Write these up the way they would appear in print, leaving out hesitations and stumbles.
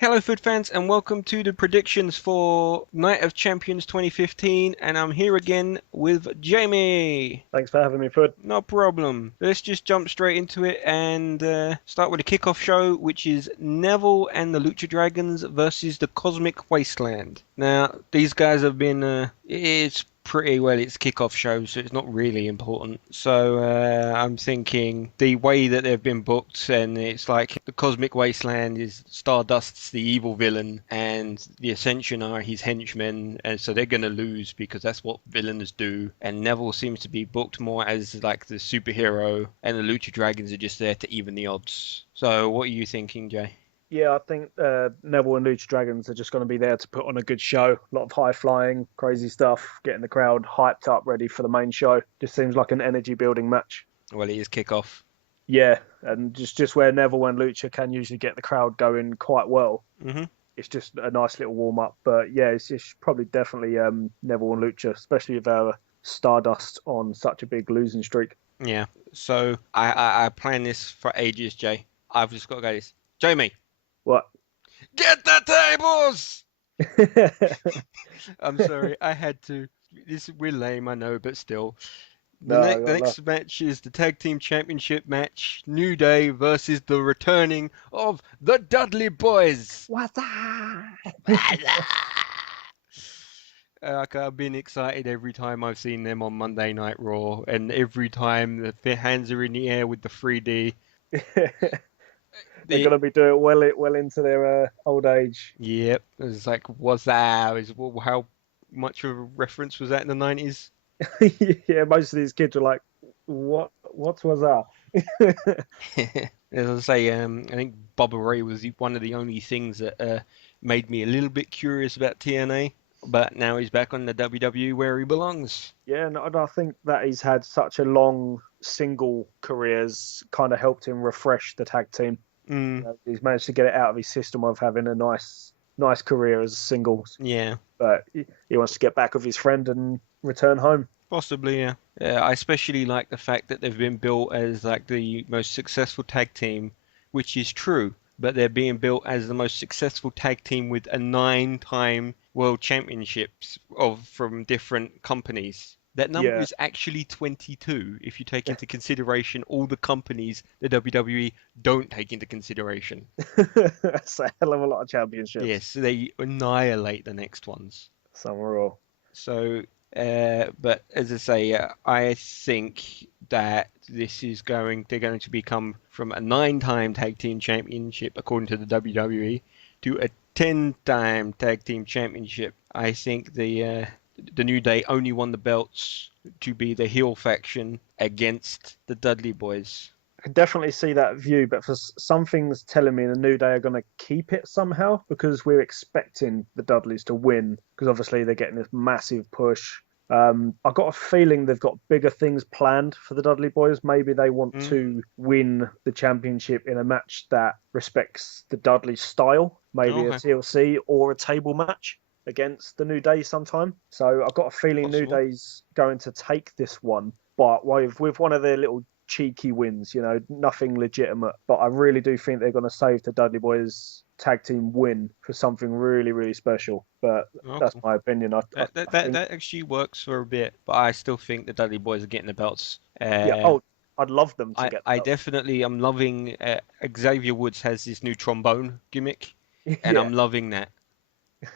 Hello, food fans, and welcome to the predictions for Night of Champions 2015. And I'm here again with Jamie. Thanks for having me, Fud. No problem. Let's just jump straight into it and start with the kickoff show, which is Neville and the Lucha Dragons versus the Cosmic Wasteland. Now, these guys have been, it's pretty well, it's kickoff show, so it's not really important. So I'm thinking the way that they've been booked, and it's like the Cosmic Wasteland is Stardust's the evil villain, and the Ascension are his henchmen, and so they're gonna lose because that's what villains do. And Neville seems to be booked more as like the superhero, and the Lucha Dragons are just there to even the odds. So what are you thinking, Jay? Yeah, I think Neville and Lucha Dragons are just going to be there to put on a good show. A lot of high flying, crazy stuff, getting the crowd hyped up, ready for the main show. Just seems like an energy building match. Well, it is kickoff. Yeah, and just where Neville and Lucha can usually get the crowd going quite well. Hmm. It's just a nice little warm up. But yeah, it's probably definitely Neville and Lucha, especially with Stardust on such a big losing streak. Yeah. So I planned this for ages, Jay. I've just got to go this. Jamie, What? get the tables! I'm sorry, I had to. We're lame, I know, but still. The, No, I the got love. next match is the Tag Team Championship match. New Day versus the returning of the Dudley Boyz. What's that? Like I've been excited every time I've seen them on Monday Night Raw, and every time their hands are in the air with the 3D. They're The going to be doing it well into their old age. Yep, it's like what's that? How much of a reference was that in the 90s? Yeah, most of these kids are like, What was that?" As I say, I think Bubba Ray was one of the only things that made me a little bit curious about TNA, but now he's back on the WWE where he belongs. Yeah, and I think that he's had such a long single career has kind of helped him refresh the tag team. Mm, He's managed to get it out of his system of having a nice career as singles, yeah, but he wants to get back with his friend and return home. possibly, yeah. I especially like the fact that they've been built as like the most successful tag team, which is true, but they're being built as the most successful tag team with a nine-time world championships of from different companies. That number Yeah, is actually 22 if you take into consideration all the companies the WWE don't take into consideration. that's a hell of a lot of championships. Yes, they annihilate the next ones. Some are all. So, but as I say, I think that they're going to become from a nine-time tag team championship, according to the WWE, to a 10-time tag team championship. I think the New Day only won the belts to be the heel faction against the Dudley Boys. I can definitely see that view, but for some things telling me the New Day are going to keep it somehow because we're expecting the Dudleys to win because obviously they're getting this massive push. I've got a feeling they've got bigger things planned for the Dudley Boys. Maybe they want Mm, to win the championship in a match that respects the Dudley style, maybe a okay, TLC or a table match against the New Day sometime. So I've got a feeling New possible. Day's going to take this one, but with one of their little cheeky wins, nothing legitimate. But I really do think they're going to save the Dudley Boys tag team win for something really, really special. But that's Okay. my opinion. I think, That actually works for a bit, but I still think the Dudley Boys are getting the belts. yeah. Oh, I'd love them to get the I belt. definitely am loving Xavier Woods has this new trombone gimmick, and Yeah. I'm loving that.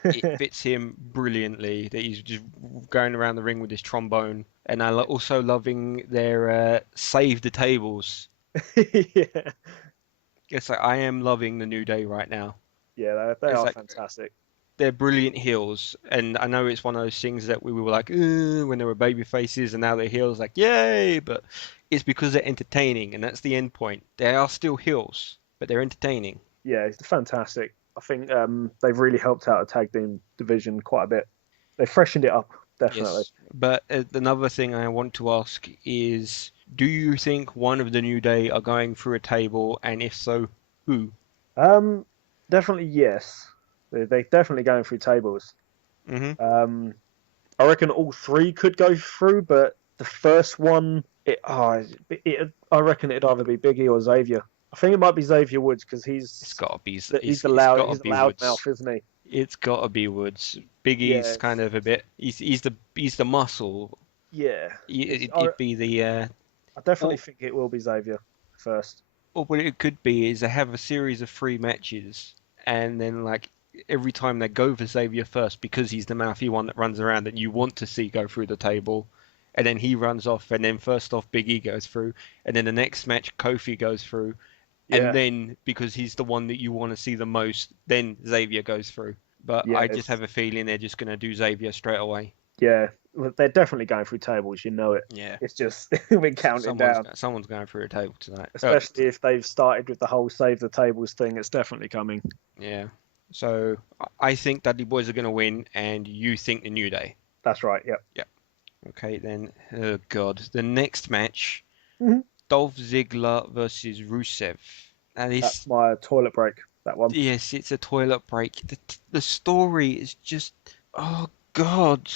It fits him brilliantly that he's just going around the ring with his trombone, and also loving their save the tables. Yeah. It's like I am loving the New Day right now. Yeah, they It's are like fantastic. they're brilliant heels, and I know it's one of those things that we were like, "Ugh," when they were baby faces, and now they're heels, like yay! But it's because they're entertaining, and that's the end point. They are still heels, but they're entertaining. Yeah, it's fantastic. I think they've really helped out the tag team division quite a bit. They freshened it up, definitely. Yes, but another thing I want to ask is, do you think one of the New Day are going through a table, and if so, who? Um, Definitely yes. They're definitely going through tables. Hmm. Um, I reckon all three could go through, but the first one, I reckon it'd either be Biggie or Xavier. I think it might be Xavier Woods because It's gotta be. he's the It's gotta he's a be loud Woods. mouth, isn't he? It's gotta be Woods. Big E's Yeah, kind of a bit. He's the muscle. yeah. It'd be the I definitely or, think it will be Xavier first. or what it could be is they have a series of 3 matches, and then like every time they go for Xavier first because he's the mouthy one that runs around that you want to see go through the table, and then he runs off, and then first off Big E goes through, and then the next match Kofi goes through, and Yeah, then because he's the one that you want to see the most, then Xavier goes through. But yeah, I just have a feeling they're just gonna do Xavier straight away. yeah. Well, they're definitely going through tables. You know it. Yeah. It's just we're counting down. Someone's going through a table tonight. Especially if they've started with the whole save the tables thing. It's definitely coming. Yeah. So I think Dudley Boys are going to win, and you think the New Day. That's right. Yep. Yeah. Okay then. Oh God, the next match: Mhm. Dolph Ziggler versus Rusev. And That's this, my toilet break. That one. yes, it's a toilet break. The story is just, oh God,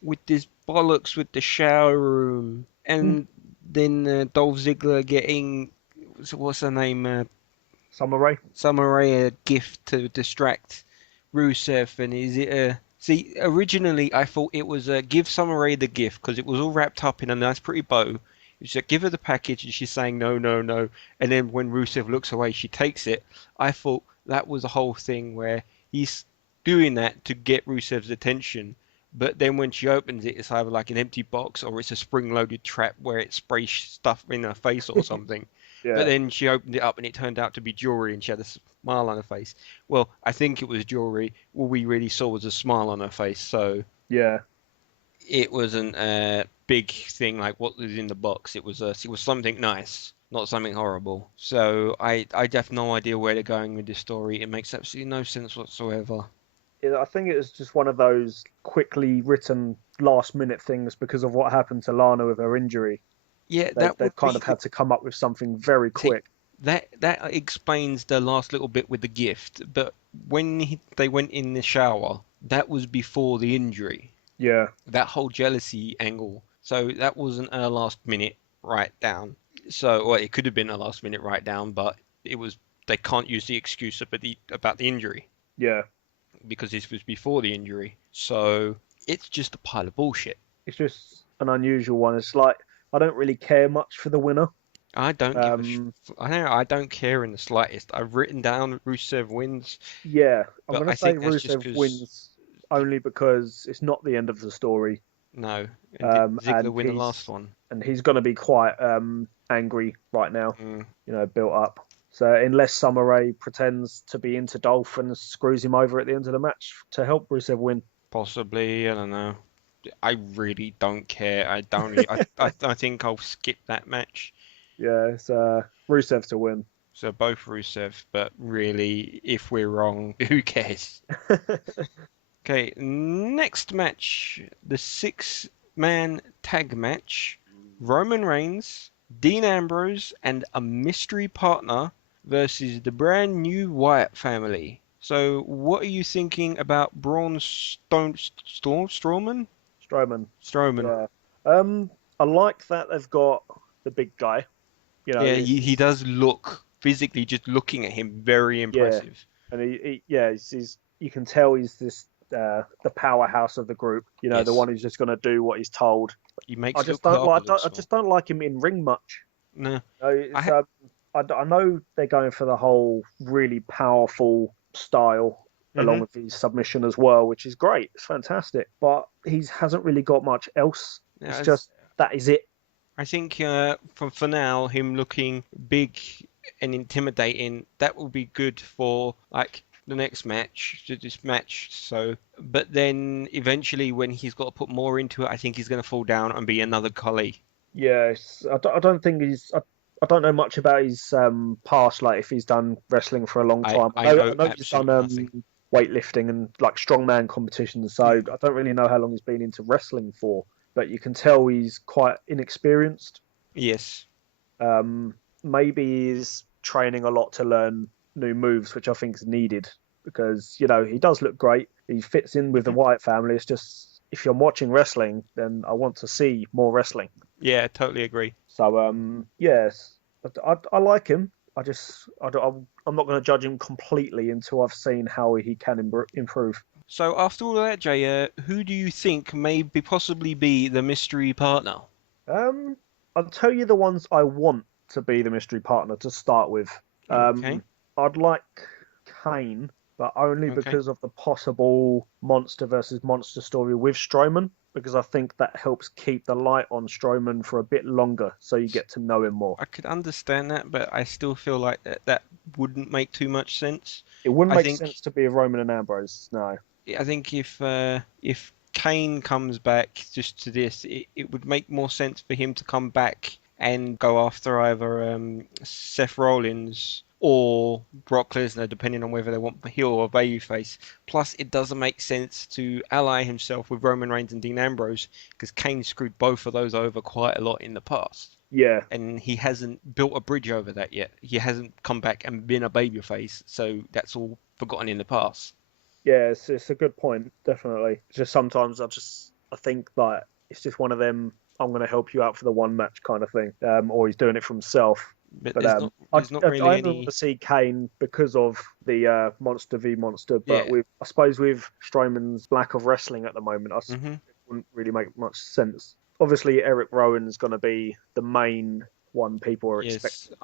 with this bollocks with the shower room, Mhm. and then Dolph Ziggler getting, what's her name? Summer Rae. Summer Rae a gift to distract Rusev, and is it a... See, originally I thought it was a give Summer Rae the gift because it was all wrapped up in a nice pretty bow. It's like give her the package and she's saying no, no, no, and then when Rusev looks away, she takes it. I thought that was the whole thing where he's doing that to get Rusev's attention, but then when she opens it, it's either like an empty box or it's a spring-loaded trap where it sprays stuff in her face or something. But Yeah. then she opened it up and it turned out to be jewelry and she had a smile on her face. Well, I think it was jewelry. All we really saw was a smile on her face. So Yeah. it wasn't a big thing like what was in the box. It was something nice, not something horrible. So I have no idea where they're going with this story. It makes absolutely no sense whatsoever. Yeah, I think it was just one of those quickly written last minute things because of what happened to Lana with her injury. Yeah, They've kind of had to come up with something very see, quick. that explains the last little bit with the gift. But when they went in the shower, that was before the injury. Yeah. That whole jealousy angle. So that wasn't a last minute write down. So, well, it could have been a last minute write down, but it was they can't use the excuse about the injury Yeah. because this was before the injury. So it's just a pile of bullshit. It's just an unusual one. It's like I don't really care much for the winner. I don't give a Um, I don't care in the slightest. I've written down Rusev wins, yeah, I'm but gonna I say think that's just Rusev because wins only because it's not the end of the story. no, and did Ziggler And win the last one? he's gonna be quite angry right now. Mm, You know, built up. So unless Summer Rae pretends to be into Dolph and screws him over at the end of the match to help Rusev win. possibly, I don't know. I really don't care. I don't. I think I'll skip that match. Yeah, it's Rusev to win. So both Rusev, but really, if we're wrong, who cares? Okay, next match, the 6-man tag match: Roman Reigns, Dean Ambrose, and a mystery partner versus the brand new Wyatt family. So, what are you thinking about Braun Strowman? Strowman. Strowman. Yeah. I like that they've got the big guy. You know, Yeah, he does look physically, just looking at him, very yeah, impressive. and yeah, he's you can tell he's this the powerhouse of the group. You know, the Yes, one who's just going to do what he's told. he makes look Harper look I small. just don't like him in ring much. No, You know, I it's ha I know they're going for the whole really powerful style along hmm with his submission as well, which is great. It's fantastic, but he hasn't really got much else. It's Yeah, just that is it. I think for now, him looking big and intimidating, that will be good for like the next match, this match. So, but then eventually, when he's got to put more into it, I think he's going to fall down and be another Cully. Yes, I don't think I don't know much about his past, like if he's done wrestling for a long time. I I know know he's done absolutely nothing. weightlifting and like strongman competitions, so Mm. I don't really know how long he's been into wrestling for. But you can tell he's quite inexperienced. Yes. Um, Maybe he's training a lot to learn new moves, which I think is needed because you know he does look great. He fits in with the hmm Wyatt family. It's just if you're watching wrestling, then I want to see more wrestling. Yeah, totally agree. So yes, I like him. I'm not going to judge him completely until I've seen how he can improve. So after all of that, Jay, who do you think may possibly be the mystery partner? Um, I'll tell you the ones I want to be the mystery partner to start with. Okay, I'd like Kane, but only okay. because of the possible monster versus monster story with Strowman, because I think that helps keep the light on Strowman for a bit longer, so you get to know him more. I could understand that, but I still feel like that wouldn't make too much sense. It wouldn't I make think sense to be a Roman and Ambrose, no. I think if Kane comes back just to this, it would make more sense for him to come back and go after either Seth Rollins or Brock Lesnar, depending on whether they want heel or babyface. Plus, it doesn't make sense to ally himself with Roman Reigns and Dean Ambrose because Kane screwed both of those over quite a lot in the past. Yeah, And he hasn't built a bridge over that yet. He hasn't come back and been a babyface, so that's all forgotten in the past. yeah, it's a good point, definitely. It's just sometimes I think like it's just one of them. I'm going to help you out for the one match kind of thing, or he's doing it for himself. But But there's not I really only want any. to see Kane because of the monster v monster. But Yeah. with I suppose with Strowman's lack of wrestling at the moment, hmm it wouldn't really make much sense. Obviously, Eric Rowan's going to be the main one people are Yes, expecting.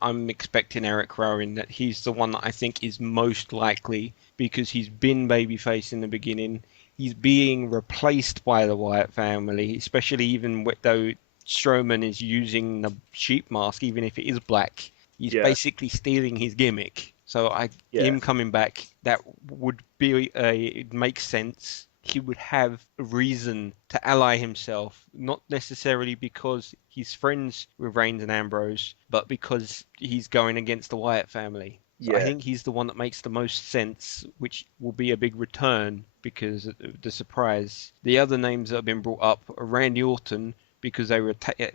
I'm expecting Eric Rowan that he's the one that I think is most likely because he's been babyface in the beginning. He's being replaced by the Wyatt family, especially even though Strowman is using the sheep mask, even if it is black. He's Yeah, basically stealing his gimmick. So yeah, him coming back, that would be it makes sense. He would have a reason to ally himself, not necessarily because he's friends with Reigns and Ambrose, but because he's going against the Wyatt family. So I yeah, think he's the one that makes the most sense, which will be a big return because of the surprise. The other names that have been brought up are Randy Orton because they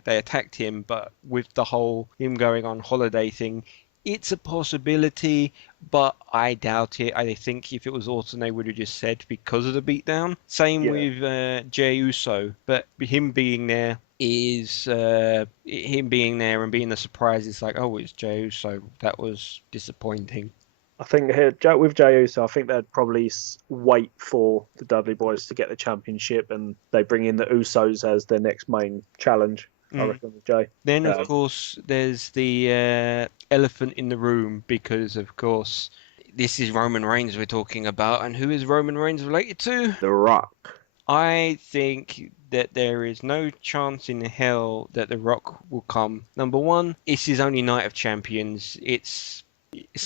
attacked him, but with the whole him going on holiday thing, it's a possibility, but I doubt it. I think if it was Orton, they would have just said because of the beatdown. Same yeah. with Jey Uso, but him being there is him being there and being the surprise. It's like, oh, it's Jey Uso. That was disappointing. I think here with Jey Uso, I think they'd probably wait for the Dudley Boys to get the championship, and they bring in the Usos as their next main challenge. I Mm. reckon with Jey. Then, of Um, course, there's the elephant in the room because, of course, this is Roman Reigns we're talking about, and who is Roman Reigns related to? the Rock. I think that there is no chance in hell that The Rock will come. Number one, it's his only Night of Champions. It's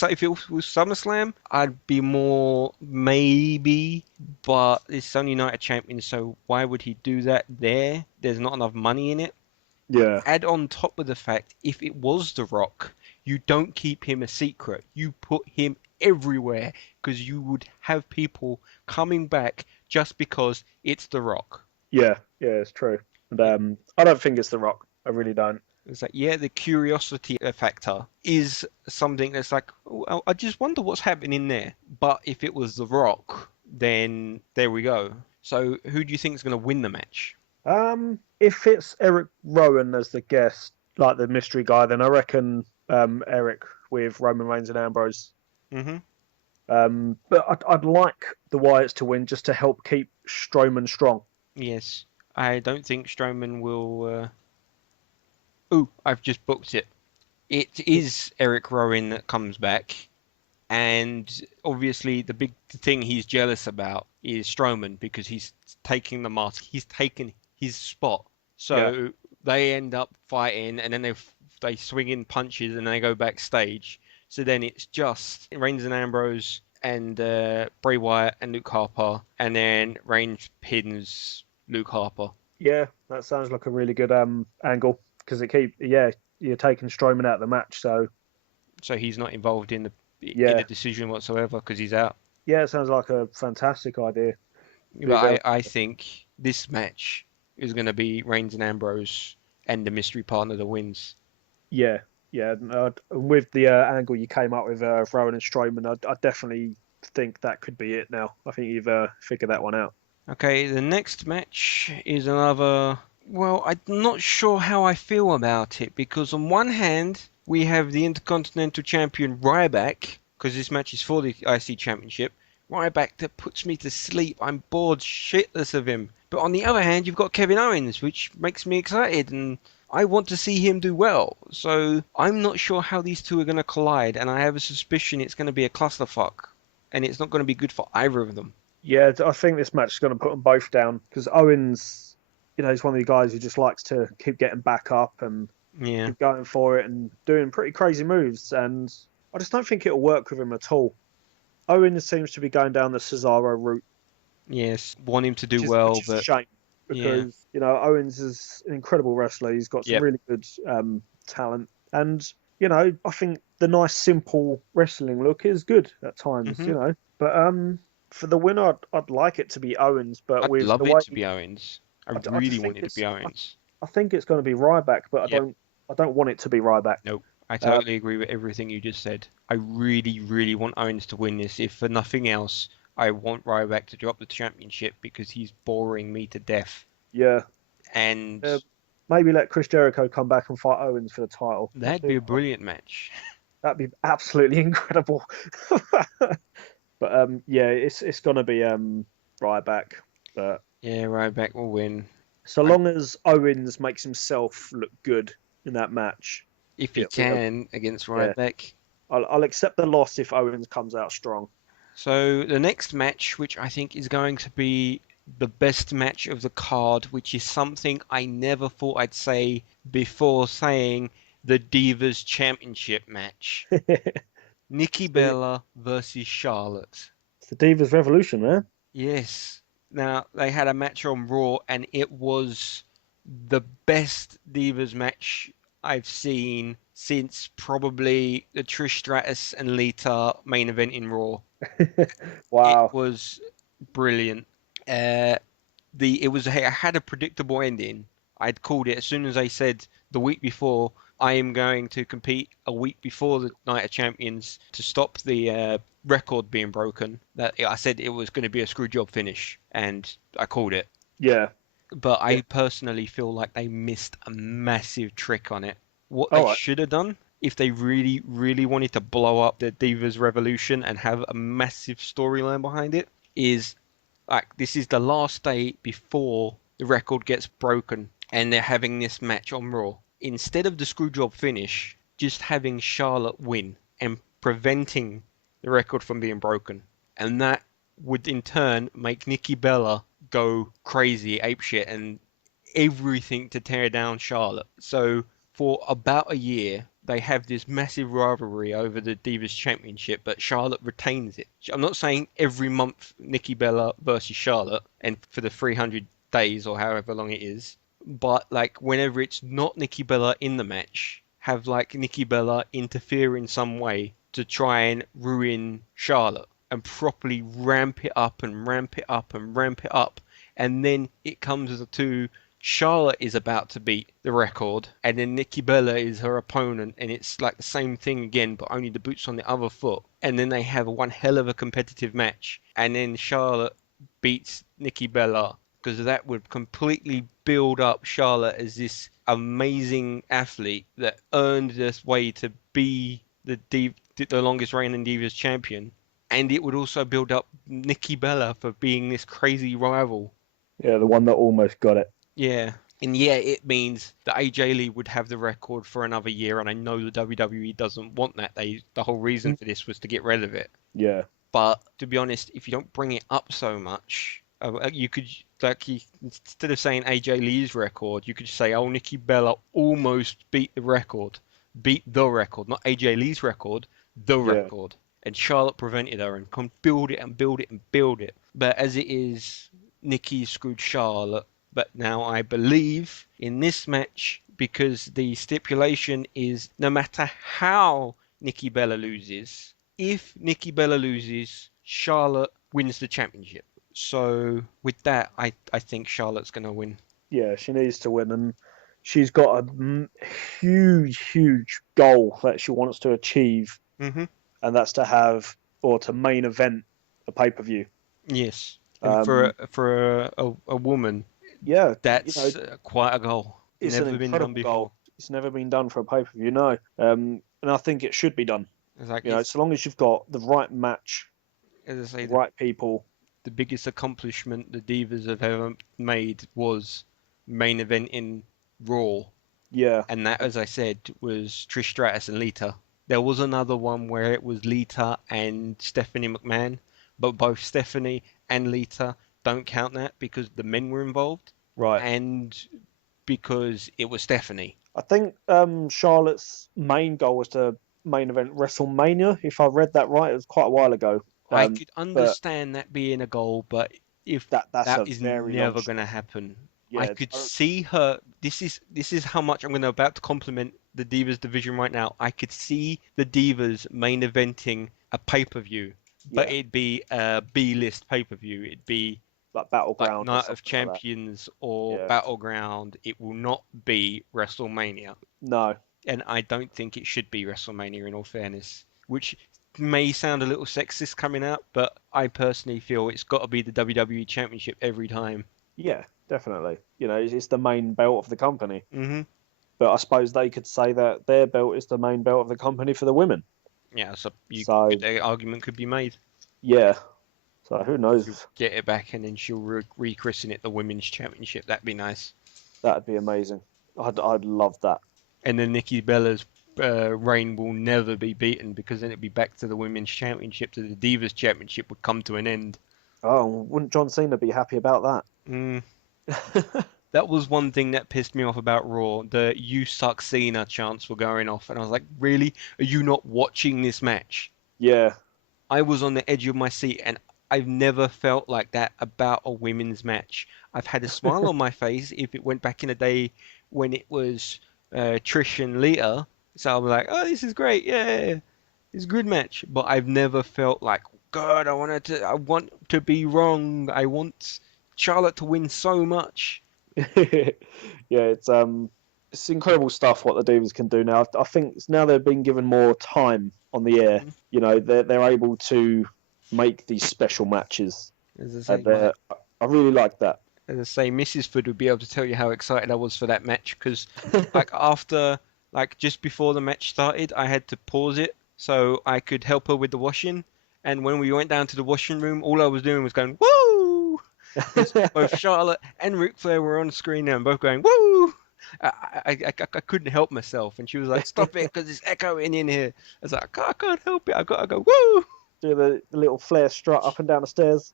like if it was SummerSlam, I'd be more maybe, but it's only Night of Champions, so why would he do that there? There's not enough money in it. Yeah, Add on top of the fact, if it was The Rock, you don't keep him a secret. You put him everywhere because you would have people coming back just because it's The Rock. yeah, it's true. And It, I don't think it's the Rock. I really don't. it's like, yeah, the curiosity factor is something that's like, oh, I just wonder what's happening there. But if it was The Rock, then there we go. So who do you think is going to win the match? If it's Eric Rowan as the guest, like the mystery guy, then I reckon Eric with Roman Reigns and Ambrose. hmm But I'd like the Wyatts to win just to help keep Strowman strong. Yes. I don't think Strowman will. Ooh, I've just booked it. It is Eric Rowan that comes back, and obviously the big thing he's jealous about is Strowman because he's taking the mask. He's taken his spot. Yeah, So they end up fighting, and then they swing in punches, and they go backstage. So then it's just Reigns and Ambrose and Bray Wyatt and Luke Harper, and then Reigns pins Luke Harper. yeah, that sounds like a really good angle because you're taking Strowman out of the match, so So he's not involved in the yeah, decision whatsoever because he's out. yeah, it sounds like a fantastic idea. But Be very I think this match is going to be Reigns and Ambrose and the mystery partner that wins. yeah, yeah. With the angle you came up with Rowan and Strowman, I definitely think that could be it now. I think you've figured that one out. Okay, the next match is another. Well, I'm not sure how I feel about it because on one hand, We have the Intercontinental Champion Ryback, because this match is for the IC Championship. Ryback that puts me to sleep. I'm bored shitless of him. But on the other hand, you've got Kevin Owens, which makes me excited, and I want to see him do well. So I'm not sure how these two are going to collide, and I have a suspicion it's going to be a clusterfuck, and it's not going to be good for either of them. Yeah, I think this match is going to put them both down because Owens, he's one of the guys who just likes to keep getting back up and Yeah. keep going for it and doing pretty crazy moves. And I just don't think it'll work with him at all. Owens seems to be going down the Cesaro route, Yes. Want him to do which well, is a but shame yeah. because Owens is an incredible wrestler. He's got some Yep. really good talent, and I think the nice simple wrestling look is good at times. hmm But for the win, I'd like it to be Owens, but I'd with the love it way to be Owens. I I really just want think it to be I, Owens. I think it's going to be Ryback, but Yep. I don't want it to be Ryback. Nope. I Uh, totally agree with everything you just said. I really, really want Owens to win this. If for nothing else, I want Ryback to drop the championship because he's boring me to death. yeah, And uh, maybe let Chris Jericho come back and fight Owens for the title. that'd be a brilliant match. That'd be absolutely incredible. But yeah, it's going to be Ryback. But Yeah, Ryback will win. so I, long as Owens makes himself look good in that match, if he it'll can against yeah, Ryback. I'll accept the loss if Owens comes out strong. So the next match, which I think is going to be the best match of the card, which is something I never thought I'd say before saying the Divas Championship match. it's Nikki the Bella versus Charlotte. it's the Divas Revolution, man. Yes. Now, they had a match on Raw, and it was the best Divas match I've seen since probably the Trish Stratus and Lita main event in Raw. It Wow. was brilliant. Uh, it had a predictable ending. I'd called it as soon as I said the week before I am going to compete a week before the Night of Champions to stop the record being broken. That I said it was going to be a screw job finish, and I called it. Yeah. But Yeah. I personally feel like they missed a massive trick on it. What All they right. should have done, if they really, really wanted to blow up the Divas Revolution and have a massive storyline behind it, is like this is the last day before the record gets broken, and they're having this match on Raw. Instead of the screwjob finish, just having Charlotte win and preventing the record from being broken, and that would in turn make Nikki Bella go crazy, apeshit, and everything to tear down Charlotte. So for about a year, they have this massive rivalry over the Divas Championship, but Charlotte retains it. I'm not saying every month Nikki Bella versus Charlotte and for the 300 days or however long it is, but like whenever it's not Nikki Bella in the match, have like Nikki Bella interfere in some way to try and ruin Charlotte and properly ramp it up and ramp it up and ramp it up. And then it comes to Charlotte is about to beat the record, and then Nikki Bella is her opponent, and it's like the same thing again, but only the boot's on the other foot. And then they have one hell of a competitive match, and then Charlotte beats Nikki Bella because that would completely build up Charlotte as this amazing athlete that earned this way to be the longest reigning Divas champion. And it would also build up Nikki Bella for being this crazy rival. Yeah, the one that almost got it. Yeah. And yeah, it means that AJ Lee would have the record for another year, and I know the WWE doesn't want that. The whole reason for this was to get rid of it. Yeah. But to be honest, if you don't bring it up so much, you could instead of saying AJ Lee's record, you could say, "Oh, Nikki Bella almost beat the record, not AJ Lee's record, the Yeah. record." And Charlotte prevented her and can build it and build it and build it. But as it is, Nikki screwed Charlotte. But now I believe in this match, because the stipulation is no matter how Nikki Bella loses, if Nikki Bella loses, Charlotte wins the championship. So with that, I think Charlotte's going to win. Yeah, she needs to win, and she's got a huge, huge goal that she wants to achieve, hmm and that's to have or to main event a pay per view. Yes. And Um, for a woman, yeah, that's quite a goal. it's an Never been done incredible before. goal. It's never been done for a pay-per-view, no. And I think it should be done. It's like, You know, so long as you've got the right match, as I say, the right people. the biggest accomplishment the Divas have ever made was main event in Raw. Yeah, And that, as I said, was Trish Stratus and Lita. There was another one where it was Lita and Stephanie McMahon, but both Stephanie and Lita don't count that because the men were involved right. and because it was Stephanie. I think Charlotte's main goal was to main event WrestleMania. If I read that right, it was quite a while ago. I could But understand that being a goal, but if that's that a is very long never going to shot. happen, I Yeah, could see her. This is how much I'm going to about to compliment the Divas division right now. I could see the Divas main eventing a pay-per-view, but yeah, it'd be a B-list pay-per-view. It'd be like like Battleground or Night of something like that. Champions or Yeah, Battleground. It will not be WrestleMania, no, and I don't think it should be WrestleMania in all fairness, which may sound a little sexist coming out, but I personally feel it's got to be the WWE Championship every time. yeah, definitely. You know, it's the main belt of the company. Hmm. But I suppose they could say that their belt is the main belt of the company for the women. Yeah, so So the argument could be made. yeah, so who She'll knows? get it back and then she'll rechristen it the Women's Championship. That'd be nice. That'd be amazing. I'd love that. And then Nikki Bella's reign will never be beaten because then it'd be back to the Women's Championship, so the Divas Championship would come to an end. Oh, wouldn't John Cena be happy about Mm. that? That was one thing that pissed me off about Raw. The "You suck, Cena" chants were going off, and I was like, "Really? Are you not watching this match?" Yeah, I was on the edge of my seat, and I've never felt like that about a women's match. I've had a smile on my face if it went back in the day when it was Trish and Lita. So I was like, "Oh, this is great, yeah, it's a good match." But I've never felt like, "God, I want to be wrong. I want Charlotte to win so much." yeah. It's incredible stuff what the Divas can do now. I think it's now they've been given more time on the air. Mhm. You know, they're able to make these special matches, As I and say, my I really like that. as I say, Mrs. Food would be able to tell you how excited I was for that match because, like, after, like, just before the match started, I had to pause it so I could help her with the washing. And when we went down to the washing room, all I was doing was going, woo! Because both Charlotte and Ric Flair were on screen now and both going, woo! I couldn't help myself. And she was like, stop it because it's echoing in here. I was like, I can't help it. I've got to go, woo! Do the little Flair strut up and down the stairs.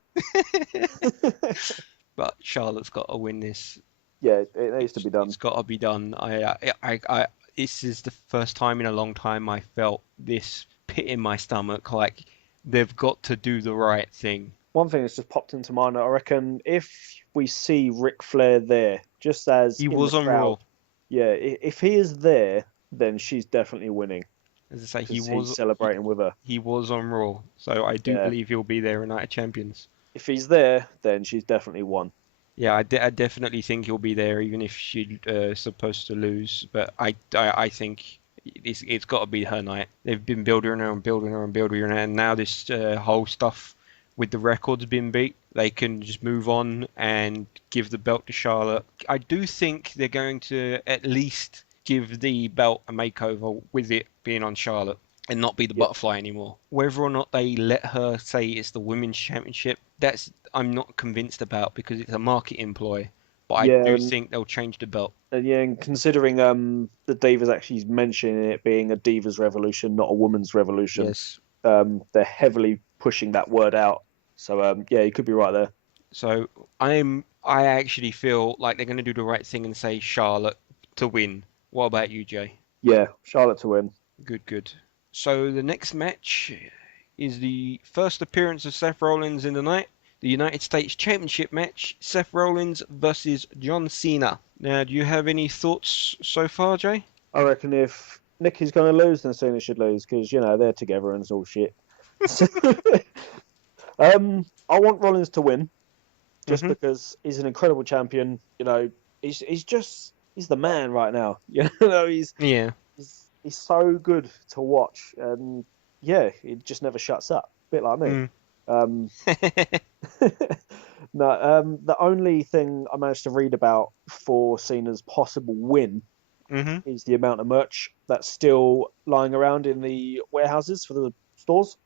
But Charlotte's got to win this. Yeah, it needs to be done. It's got to be done. This is the first time in a long time I felt this pit in my stomach. Like they've got to do the right thing. One thing that's just popped into mind, I reckon, if we see Ric Flair there, just as He in was the on Raw, crowd, yeah, if he is there, then she's definitely winning as I say, because he's celebrating with her. he was on Raw, so I do Yeah, believe he'll be there in Night of Champions. if he's there, then she's definitely won. Yeah, I definitely think he'll be there, even if she's supposed to lose. But I think it's got to be her night. They've been building her and building her and building her, and now this whole stuff with the records being beat, they can just move on and give the belt to Charlotte. I do think they're going to at least give the belt a makeover with it being on Charlotte and not be the Yeah, butterfly anymore. Whether or not they let her say it's the women's championship, that's I'm not convinced about because it's a marketing ploy. But I yeah, do think they'll change the belt. and considering the Divas actually mentioning it being a Divas revolution, not a women's revolution, Yes. they're heavily pushing that word out. So yeah, you could be right there. So I actually feel like they're going to do the right thing and say Charlotte to win. What about you, Jay? Yeah, Charlotte to win. Good, good. So the next match is the first appearance of Seth Rollins in the night. The United States Championship match, Seth Rollins versus John Cena. Now, do you have any thoughts so far, Jay? I reckon if Nikki's going to lose, then Cena should lose because you know they're together and it's all shit. I want Rollins to win just Hmm. because he's an incredible champion. You know, he's the man right now. You know, Yeah. he's so good to watch, and yeah, he just never shuts up. A bit like me. Mm. Um, no, the only thing I managed to read about for Cena's possible win Mm-hmm. is the amount of merch that's still lying around in the warehouses for the stores.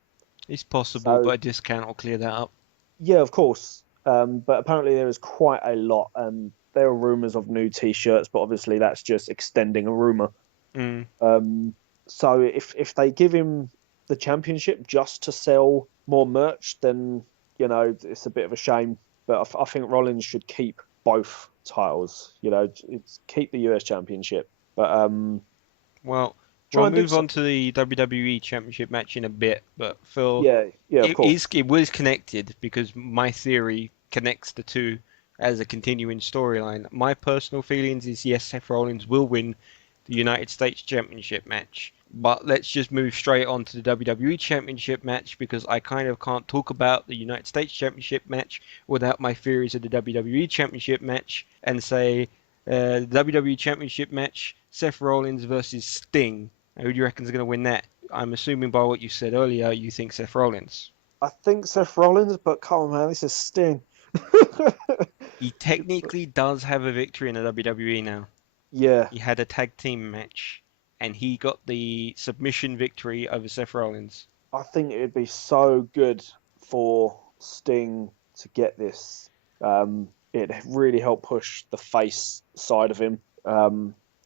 It's possible, So but a discount will clear that up. yeah, of course. But apparently there is quite a lot, and there are rumors of new T-shirts, but obviously that's just extending a rumor. Mm. Um, so if they give him the championship just to sell more merch, then it's a bit of a shame. But I think Rollins should keep both titles. It's keep the US championship, but Well, we'll try and do move on something. to the WWE Championship match in a bit, but Phil, Yeah, yeah, of course. it was connected because my theory connects the two as a continuing storyline. My personal feelings is yes, Seth Rollins will win the United States Championship match. But let's just move straight on to the WWE Championship match because I kind of can't talk about the United States Championship match without my theories of the WWE Championship match and say the WWE Championship match, Seth Rollins versus Sting. Who do you reckon is going to win that? I'm assuming by what you said earlier, you think Seth Rollins. I think Seth Rollins, but come on, man, this is Sting. He technically does have a victory in the WWE now. Yeah, He had a tag team match, and he got the submission victory over Seth Rollins. I think it would be so good for Sting to get this. It really helped push the face side of him.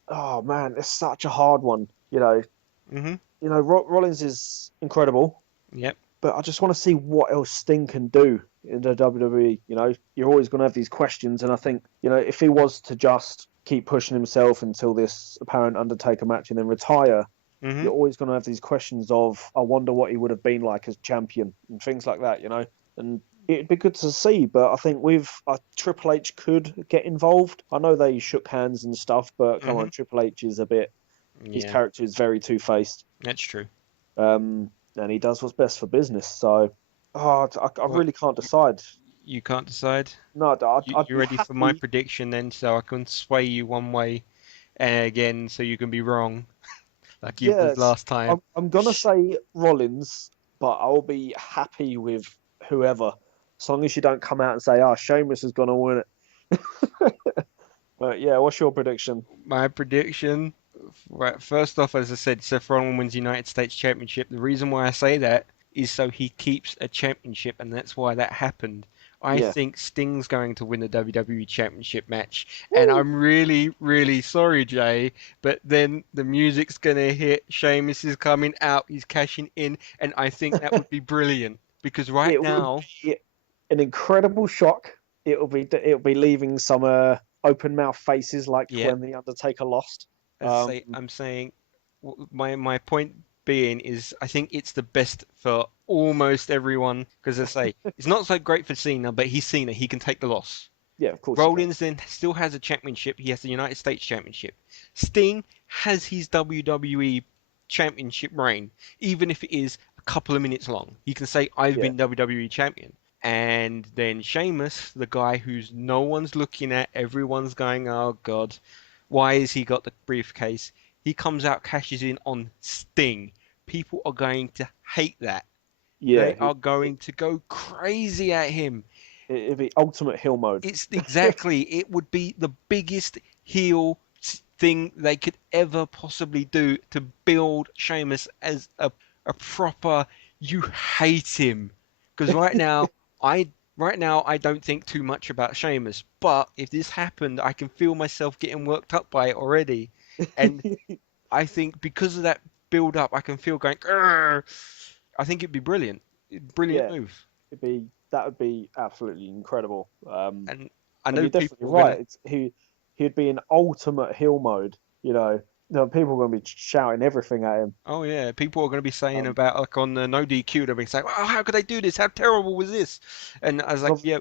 Oh man, it's such a hard one. Mm-hmm. Rollins is incredible, Yep. but I just want to see what else Sting can do in the WWE. You're always going to have these questions, and I think if he was to just keep pushing himself until this apparent Undertaker match and then retire, Mm-hmm. you're always going to have these questions of, I wonder what he would have been like as champion and things like that. And it'd be good to see, but I think with Triple H could get involved. I know they shook hands and stuff, but come Mm-hmm. on, Triple H is a bit, his Yeah, character is very two-faced, that's true. and he does what's best for business. So, I Well, really can't decide. you can't decide. No, I'd You be ready for my happy. prediction then, so I can sway you one way again, so you can be wrong, like you was Yes, last time. I'm gonna say Rollins, but I'll be happy with whoever, as long as you don't come out and say, "Oh, Sheamus is gonna win it." But yeah, what's your prediction? My prediction, right, first off, as I said, Seth Rollins wins United States Championship. The reason why I say that is so he keeps a championship, and that's why that happened. I Yeah. think Sting's going to win the WWE Championship match, and Woo! I'm really, really sorry, Jay, but then the music's gonna hit. Sheamus is coming out, he's cashing in, and I think that would be brilliant because right It would now, be an incredible shock. It'll be leaving some open mouth faces like yeah, when the Undertaker lost. as I Um, say, I'm saying my point being is I think it's the best for almost everyone because I say it's not so great for Cena, but he's Cena, he can take the loss. yeah, of course you can. Rollins then still has a championship. He has the United States Championship. Sting has his WWE Championship reign, even if it is a couple of minutes long. He can say, I've Yeah, been WWE Champion. And then Sheamus, the guy who's no one's looking at, everyone's going, oh God, why has he got the briefcase? He comes out, cashes in on Sting. People are going to hate that. yeah. They are going to go crazy at him. It'd be ultimate hill mode. It's exactly, it would be the biggest heel thing they could ever possibly do to build Sheamus as a proper, you hate him. Because I right now I don't think too much about Sheamus, but if this happened, I can feel myself getting worked up by it already. And I think because of that build up, I can feel going, "Grr." I think it'd be brilliant. Brilliant Yeah, move. that would be absolutely incredible. And I And know you're definitely people are gonna right. He'd be in ultimate hill mode. People are going to be shouting everything at him. Oh yeah, people are going to be saying Um, about like on the no DQ, they'll be saying, "Oh, how could they do this? How terrible was this?" And I was 'Cause like, "Yeah,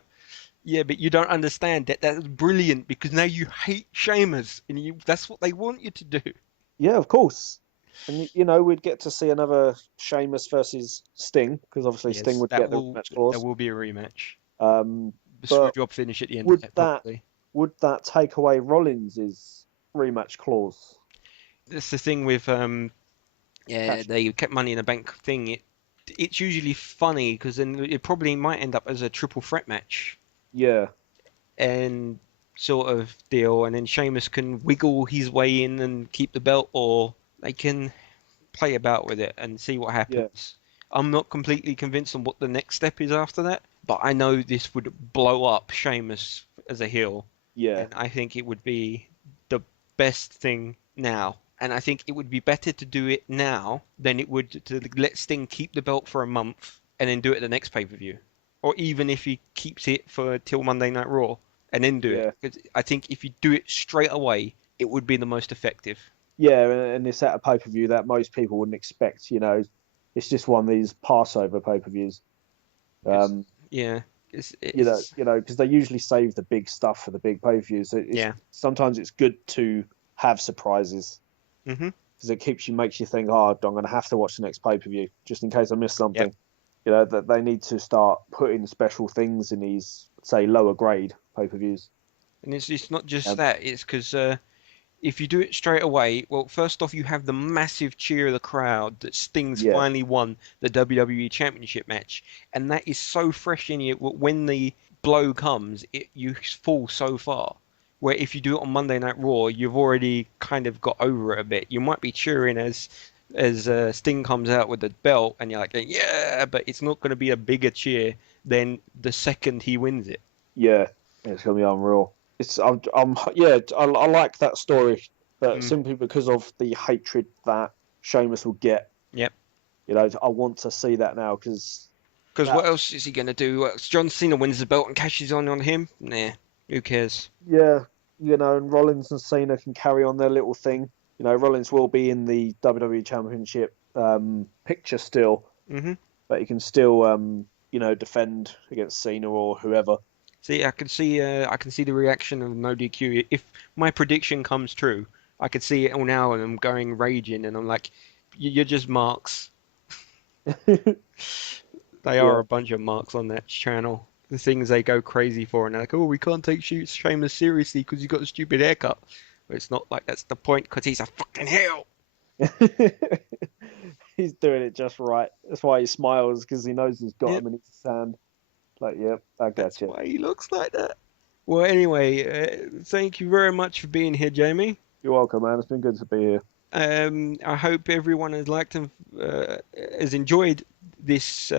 yeah, but you don't understand that that's brilliant because now you hate Sheamus, and that's what they want you to do." yeah, of course. And we'd get to see another Sheamus versus Sting because obviously Sting Yes, would get the rematch clause. that will be a rematch. Um, The screw but job finish at the end of would that that probably. would that take away Rollins's rematch clause? That's the thing with yeah, Cash. they kept Money in the Bank thing. It's usually funny because then it probably might end up as a triple threat match. Yeah, And sort of deal, and then Sheamus can wiggle his way in and keep the belt, or they can play about with it and see what Yeah, happens. I'm not completely convinced on what the next step is after that, but I know this would blow up Sheamus as a heel, yeah, and I think it would be the best thing now. And I think it would be better to do it now than it would to let Sting keep the belt for a month and then do it at the next pay-per-view. Or even if he keeps it for till Monday Night Raw and then do it. yeah, 'Cause I think if you do it straight away, it would be the most effective. yeah. And it's at a pay per view that most people wouldn't expect. It's just one of these Passover pay per views. It's, Um, yeah, it's because they usually save the big stuff for the big pay per views. It's yeah. sometimes it's good to have surprises Mhm. because makes you think, oh, I'm going to have to watch the next pay per view just in case I miss Yep. something. That they need to start putting special things in these, say, lower grade pay per views. And it's not just Um, that. It's because if you do it straight away, well, first off, you have the massive cheer of the crowd that Sting's yeah, finally won the WWE Championship match, and that is so fresh in you. When the blow comes, you fall so far. Where if you do it on Monday Night Raw, you've already kind of got over it a bit. You might be cheering as Sting comes out with the belt, and you're like, yeah, but it's not going to be a bigger cheer than the second he wins it. yeah, it's going to be unreal. Yeah, I like that story, but Mm, simply because of the hatred that Sheamus will get. yep. I want to see that now because Because that, what else is he going to do? John Cena wins the belt and cashes on him? Nah, who cares? yeah, and Rollins and Cena can carry on their little thing. Rollins will be in the WWE Championship picture still, Hmm. but he can still, defend against Cena or whoever. See, I can see the reaction of no DQ. If my prediction comes true, I could see it all now, and I'm going raging, and I'm like, You're just marks. They are Yeah, a bunch of marks on that channel. The things they go crazy for, and they're like, oh, we can't take Sheamus seriously because he's got a stupid haircut. But it's not like that's the point, because he's a fucking heel. he's doing it just right. That's why he smiles because he knows he's got Yep, him in his sand. Like, yep, I that's got you. why he looks like that. Well, anyway, thank you very much for being here, Jamie. You're welcome, man. It's been good to be here. I hope everyone has liked and has enjoyed this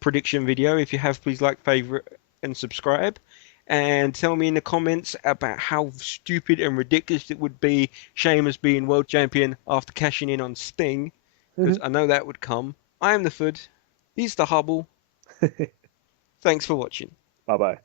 prediction video. If you have, please like, favorite, and subscribe. And tell me in the comments about how stupid and ridiculous it would be Sheamus being world champion after cashing in on Sting, because I know that would come. I am the Food. He's the Hubble. Thanks for watching. Bye bye.